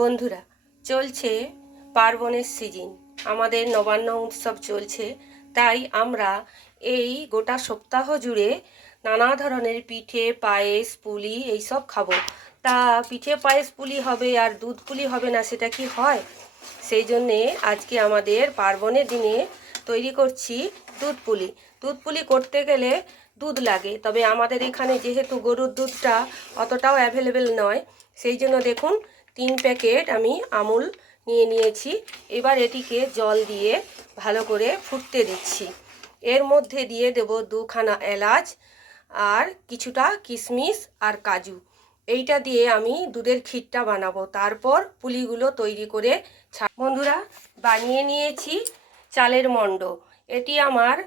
বন্ধুরা, চলছে পার্বণের সিজন, আমাদের নবান্ন উৎসব চলছে। তাই আমরা এই গোটা সপ্তাহ জুড়ে নানা ধরনের পিঠে, পায়েস, পুলি এইসব খাবো। তা পিঠে, পায়েস, পুলি হবে আর দুধ পুলি হবে না, সেটা কি হয়? সেই জন্যে আজকে আমাদের পার্বণের দিনে তৈরি করছি দুধ পুলি। দুধ পুলি করতে গেলে দুধ লাগে, তবে আমাদের এখানে যেহেতু গরুর দুধটা অতটাও অ্যাভেলেবেল নয়, সেই জন্য দেখুন 3 প্যাকেট আমি আমুল নিয়ে নিয়েছি। এবার এটিকে জল দিয়ে ভালো করে ফুটতে দিচ্ছি। এর মধ্যে দিয়ে দেব 2খানা এলাচ আর কিছুটা কিশমিশ আর কাজু। এইটা দিয়ে আমি দুধের ক্ষীরটা বানাবো, তারপর পুলিগুলো তৈরি করে বন্ধুরা বানিয়ে নিয়েছি চালের মণ্ড। এটি আমার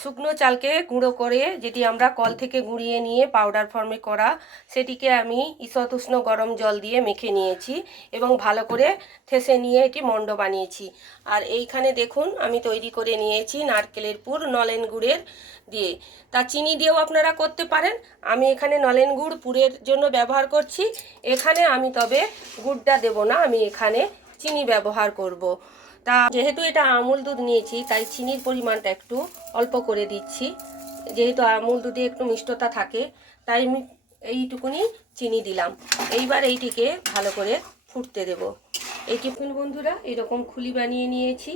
শুকনো চালকে গুঁড়ো করে, যেটি আমরা কল থেকে গুঁড়িয়ে নিয়ে পাউডার ফর্মে করা, সেটিকে আমি ঈষৎ উষ্ণ গরম জল দিয়ে মেখে নিয়েছি এবং ভালো করে ঠেসে নিয়ে এটি মণ্ড বানিয়েছি। আর এইখানে দেখুন আমি তৈরি করে নিয়েছি নারকেলের পুর নলেন গুড়ের দিয়ে। তা চিনি দিয়েও আপনারা করতে পারেন, আমি এখানে নলেন গুড় পুরের জন্য ব্যবহার করছি। এখানে আমি তবে গুড়টা দেব না, আমি এখানে চিনি ব্যবহার করব। তা যেহেতু এটা আমুল দুধ নিয়েছি, তাই চিনির পরিমাণটা একটু অল্প করে দিচ্ছি। যেহেতু আমুল দুধে একটু মিষ্টতা থাকে, তাই আমি এইটুকুনি চিনি দিলাম। এইবার এইটিকে ভালো করে ফুটতে দেব। এইটি বন্ধুরা এরকম খুলি বানিয়ে নিয়েছি।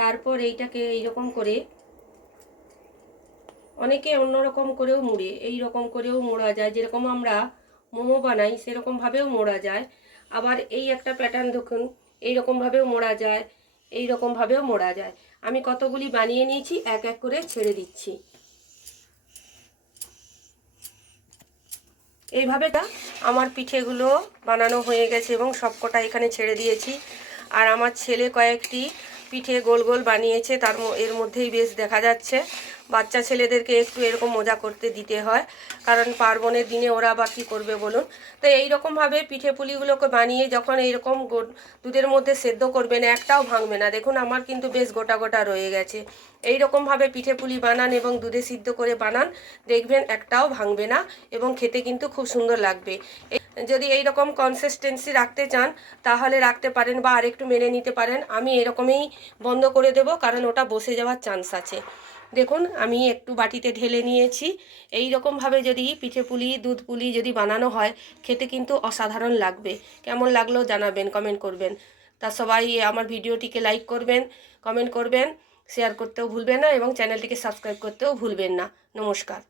তারপর এইটাকে এইরকম করে, অনেকে অন্যরকম করেও মুড়ে, এই রকম করেও মোড়া যায়, যেরকম আমরা মোমো বানাই সেরকমভাবেও মোড়া যায়। আবার এই একটা প্যাটার্ন দেখুন, এইরকমভাবেও মোড়া যায়, এইরকমভাবেও মোড়া যায়। আমি কতগুলি বানিয়ে নিয়েছি, এক এক করে ছেড়ে দিচ্ছি। এইভাবে আমার পিঠেগুলো বানানো হয়ে গেছে এবং সবকটা এখানে ছেড়ে দিয়েছি। আর আমার ছেলে কয়েকটি পিঠে গোল গোল বানিয়েছে, এর মধ্যেই বেশ দেখা যাচ্ছে। বাচ্চা ছেলেদেরকে একটু এরকম মজা করতে দিতে হয়, কারণ পার্বণের দিনে ওরা বা কী করবে বলুন। তো এইরকমভাবে পিঠে পুলিগুলোকে বানিয়ে যখন এইরকম দুধের মধ্যে সেদ্ধ করবেন, একটাও ভাঙবে না। দেখুন আমার কিন্তু বেশ গোটা গোটা রয়ে গেছে। এইরকমভাবে পিঠে পুলি বানান এবং দুধে সিদ্ধ করে বানান, দেখবেন একটাও ভাঙবে না এবং খেতে কিন্তু খুব সুন্দর লাগবে। যদি এই রকম কনসিস্টেন্সি রাখতে চান তাহলে রাখতে পারেন বা আরেকটু মেরে নিতে পারেন। আমি এরকমই বন্ধ করে দেব, কারণ ওটা বসে যাওয়ার চান্স আছে। দেখুন আমি একটু বাটিতে ঢেলে নিয়েছি। এই রকমভাবে যদি পিঠে পুলি, দুধ পুলি যদি বানানো হয়, খেতে কিন্তু অসাধারণ লাগবে। কেমন লাগলো জানাবেন, কমেন্ট করবেন। তা সবাই আমার ভিডিওটিকে লাইক করবেন, কমেন্ট করবেন, শেয়ার করতেও ভুলবেন না এবং চ্যানেলটিকে সাবস্ক্রাইব করতেও ভুলবেন না। নমস্কার।